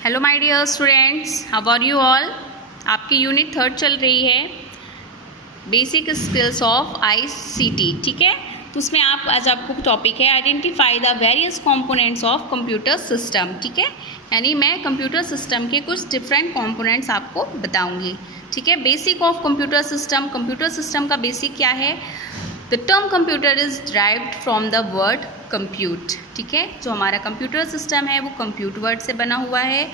Hello my dear students, how are you all. आपकी unit 3 चल रही है बेसिक स्किल्स ऑफ आईसीटी। ठीक है, तो उसमें आज आपको टॉपिक है identify the various components of computer system. ठीक है, यानी मैं कंप्यूटर सिस्टम के कुछ डिफरेंट कंपोनेंट्स आपको बताऊंगी। ठीक है, basic of computer system. Computer system का बेसिक क्या है? The term computer is derived from the word compute. ठीक है, जो हमारा कंप्यूटर सिस्टम है वो कंप्यूट वर्ड से बना हुआ है।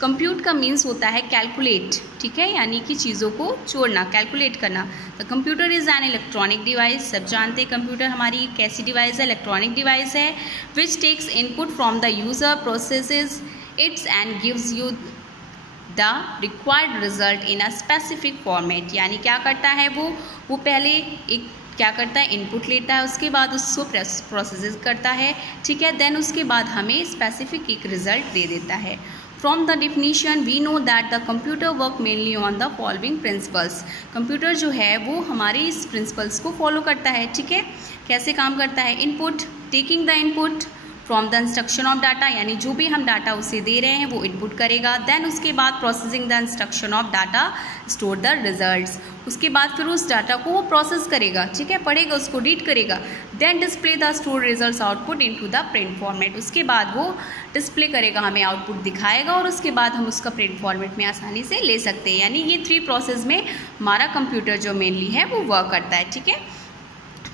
कंप्यूट का मीन्स होता है कैलकुलेट। ठीक है, यानी कि चीज़ों को जोड़ना, कैलकुलेट करना। The computer is an electronic device. सब जानते हैं कंप्यूटर हमारी कैसी डिवाइस है, इलेक्ट्रॉनिक डिवाइस है। Which takes input from the user, processes its and gives you the required result in a specific format. यानी क्या करता है वो पहले एक क्या करता है, इनपुट लेता है, उसके बाद उसको प्रोसेस करता है। ठीक है, देन उसके बाद हमें स्पेसिफिक एक रिजल्ट दे देता है। From the definition we know that the computer work mainly on the following principles. Computer जो है वो हमारे इस प्रिंसिपल्स को फॉलो करता है। ठीक है, कैसे काम करता है? Input, taking the input from the instruction of data, यानी जो भी हम डाटा उसे दे रहे हैं वो इनपुट करेगा। देन उसके बाद processing the instruction of data, store the results. उसके बाद फिर उस डाटा को वो प्रोसेस करेगा। ठीक है, पढ़ेगा, उसको रीड करेगा। Then display the store results output into the print format. उसके बाद वो डिस्प्ले करेगा, हमें आउटपुट दिखाएगा और उसके बाद हम उसका प्रिंट फॉर्मेट में आसानी से ले सकते हैं। यानी ये 3 प्रोसेस में हमारा कंप्यूटर जो मेनली है वो वर्क करता है। ठीक है,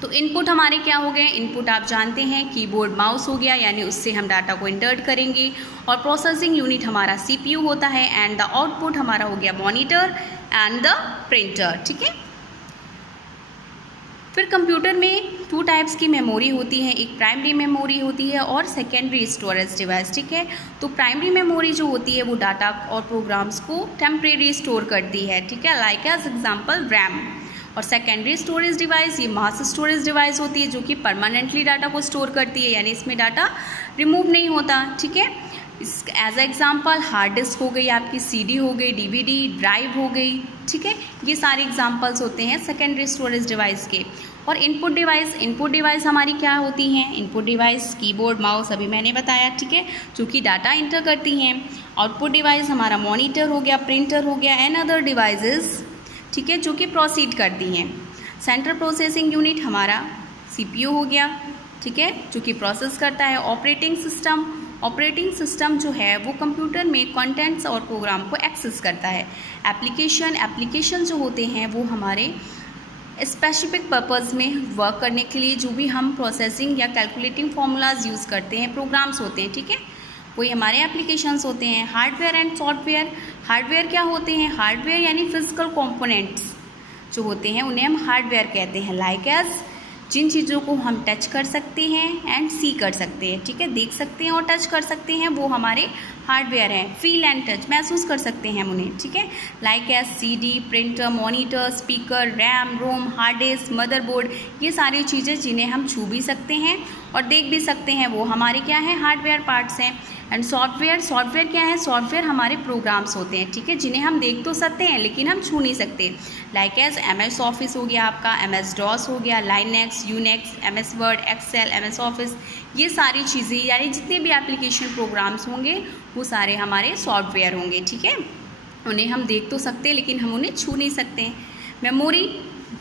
तो इनपुट हमारे क्या हो गए? इनपुट आप जानते हैं कीबोर्ड, माउस हो गया, यानी उससे हम डाटा को इंटर्ट करेंगे। और प्रोसेसिंग यूनिट हमारा सीपीयू होता है एंड द आउटपुट हमारा हो गया मॉनिटर एंड द प्रिंटर। ठीक है, फिर कंप्यूटर में 2 टाइप्स की मेमोरी होती है, एक प्राइमरी मेमोरी होती है और सेकेंडरी स्टोरेज डिवाइस। ठीक है, तो प्राइमरी मेमोरी जो होती है वो डाटा और प्रोग्राम्स को टेम्परेरी स्टोर करती है। ठीक है, लाइक एज एग्जाम्पल रैम। और सेकेंडरी स्टोरेज डिवाइस ये मास स्टोरेज डिवाइस होती है जो कि परमानेंटली डाटा को स्टोर करती है, यानी इसमें डाटा रिमूव नहीं होता। ठीक है, एज एग्जाम्पल हार्ड डिस्क हो गई, आपकी सीडी हो गई, डीवीडी ड्राइव हो गई। ठीक है, ये सारे एग्जाम्पल्स होते हैं सेकेंडरी स्टोरेज डिवाइस के। और इनपुट डिवाइस हमारी क्या होती हैं? इनपुट डिवाइस कीबोर्ड, माउस अभी मैंने बताया। ठीक है, जो कि डाटा इंटर करती हैं। आउटपुट डिवाइस हमारा मॉनिटर हो गया, प्रिंटर हो गया एंड अदर डिवाइसेस। ठीक है, जो कि प्रोसीड करती हैं। सेंट्रल प्रोसेसिंग यूनिट हमारा सीपीयू हो गया। ठीक है, जो कि प्रोसेस करता है। ऑपरेटिंग सिस्टम जो है वो कंप्यूटर में कंटेंट्स और प्रोग्राम को एक्सेस करता है। एप्लीकेशन जो होते हैं वो हमारे स्पेसिफिक पर्पज़ में वर्क करने के लिए जो भी हम प्रोसेसिंग या कैलकुलेटिंग फॉर्मूलाज यूज़ करते हैं, प्रोग्राम्स होते हैं। ठीक है, वही हमारे एप्लीकेशंस होते हैं। Hardware and software. हार्डवेयर क्या होते हैं? हार्डवेयर यानी फिजिकल कंपोनेंट्स जो होते हैं उन्हें हम हार्डवेयर कहते हैं। लाइक एज जिन चीज़ों को हम टच कर सकते हैं एंड सी कर सकते हैं। ठीक है, देख सकते हैं और टच कर सकते हैं, वो हमारे हार्डवेयर हैं। फील एंड टच, महसूस कर सकते हैं हम उन्हें। ठीक है, like as CD, printer, monitor, speaker, RAM, ROM, hard disk, motherboard, ये सारी चीज़ें जिन्हें हम छू भी सकते हैं और देख भी सकते हैं, वो हमारे क्या हैं? हार्डवेयर पार्ट्स हैं। एंड सॉफ्टवेयर क्या है? सॉफ्टवेयर हमारे प्रोग्राम्स होते हैं। ठीक है, जिन्हें हम देख तो सकते हैं लेकिन हम छू नहीं सकते। लाइक एज MS ऑफिस हो गया आपका, MS DOS हो गया, Linux, Unix, MS Word, Excel, MS Office, ये सारी चीज़ें यानी जितने भी एप्लीकेशन प्रोग्राम्स होंगे वो सारे हमारे सॉफ्टवेयर होंगे। ठीक है, उन्हें हम देख तो सकते हैं लेकिन हम उन्हें छू नहीं सकते। Memory,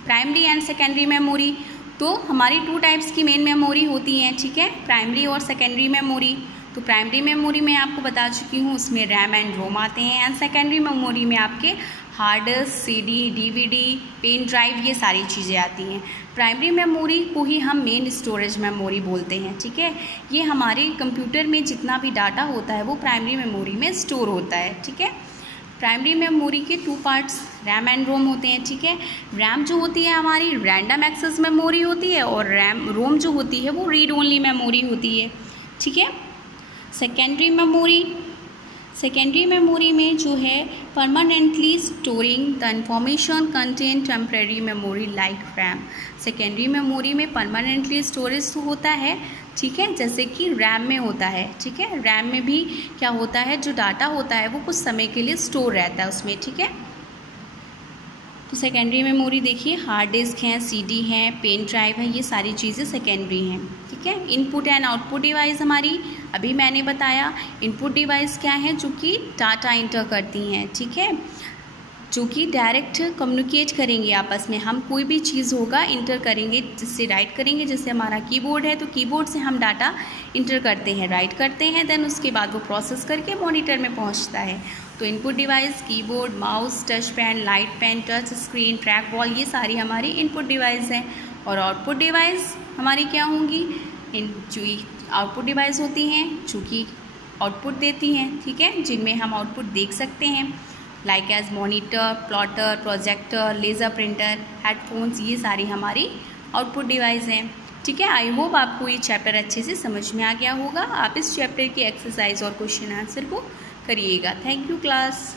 primary and secondary memory, तो हमारी 2 टाइप्स की मेन मेमोरी होती हैं। ठीक है, प्राइमरी और सेकेंडरी मेमोरी। तो प्राइमरी मेमोरी में आपको बता चुकी हूँ, उसमें रैम एंड रोम आते हैं। एंड सेकेंडरी मेमोरी में आपके hard disk, CD, DVD, pen drive, ये सारी चीज़ें आती हैं। प्राइमरी मेमोरी को ही हम मेन स्टोरेज मेमोरी बोलते हैं। ठीक है, ये हमारे कंप्यूटर में जितना भी डाटा होता है वो प्राइमरी मेमोरी में स्टोर होता है। ठीक है, प्राइमरी मेमोरी के 2 पार्ट्स रैम एंड रोम होते हैं। ठीक है, रैम जो होती है हमारी रैंडम एक्सेस मेमोरी होती है और रोम जो होती है वो रीड ओनली मेमोरी होती है। ठीक है, सेकेंडरी मेमोरी में जो है permanently storing the information contain temporary memory like RAM. Secondary memory में परमानेंटली स्टोरेज तो होता है। ठीक है, जैसे कि रैम में होता है। ठीक है, रैम में भी क्या होता है, जो डाटा होता है वो कुछ समय के लिए स्टोर रहता है उसमें। ठीक है, तो सेकेंडरी मेमोरी देखिए हार्ड डिस्क हैं, सीडी हैं, पेन ड्राइव है, ये सारी चीज़ें सेकेंडरी हैं। ठीक है, इनपुट एंड आउटपुट डिवाइस हमारी अभी मैंने बताया। इनपुट डिवाइस क्या है, जो कि डाटा इंटर करती हैं। ठीक है, जो कि डायरेक्ट कम्युनिकेट करेंगे आपस में। हम कोई भी चीज़ होगा इंटर करेंगे, जिससे राइट करेंगे। जैसे हमारा कीबोर्ड है तो कीबोर्ड से हम डाटा इंटर करते हैं, राइट करते हैं, देन उसके बाद वो प्रोसेस करके मॉनिटर में पहुंचता है। तो input device keyboard, mouse, touch pen, light pen, touch screen, track ball, ये सारी हमारी इनपुट डिवाइस हैं। और आउटपुट डिवाइस हमारी क्या होंगी, जो आउटपुट डिवाइस होती हैं जो कि आउटपुट देती हैं। ठीक है, जिनमें हम आउटपुट देख सकते हैं, like as monitor, plotter, projector, laser printer, headphones, ये सारी हमारी आउटपुट डिवाइस हैं। ठीक है, आई होप आपको ये चैप्टर अच्छे से समझ में आ गया होगा। आप इस चैप्टर की एक्सरसाइज और क्वेश्चन आंसर को करिएगा। Thank you class.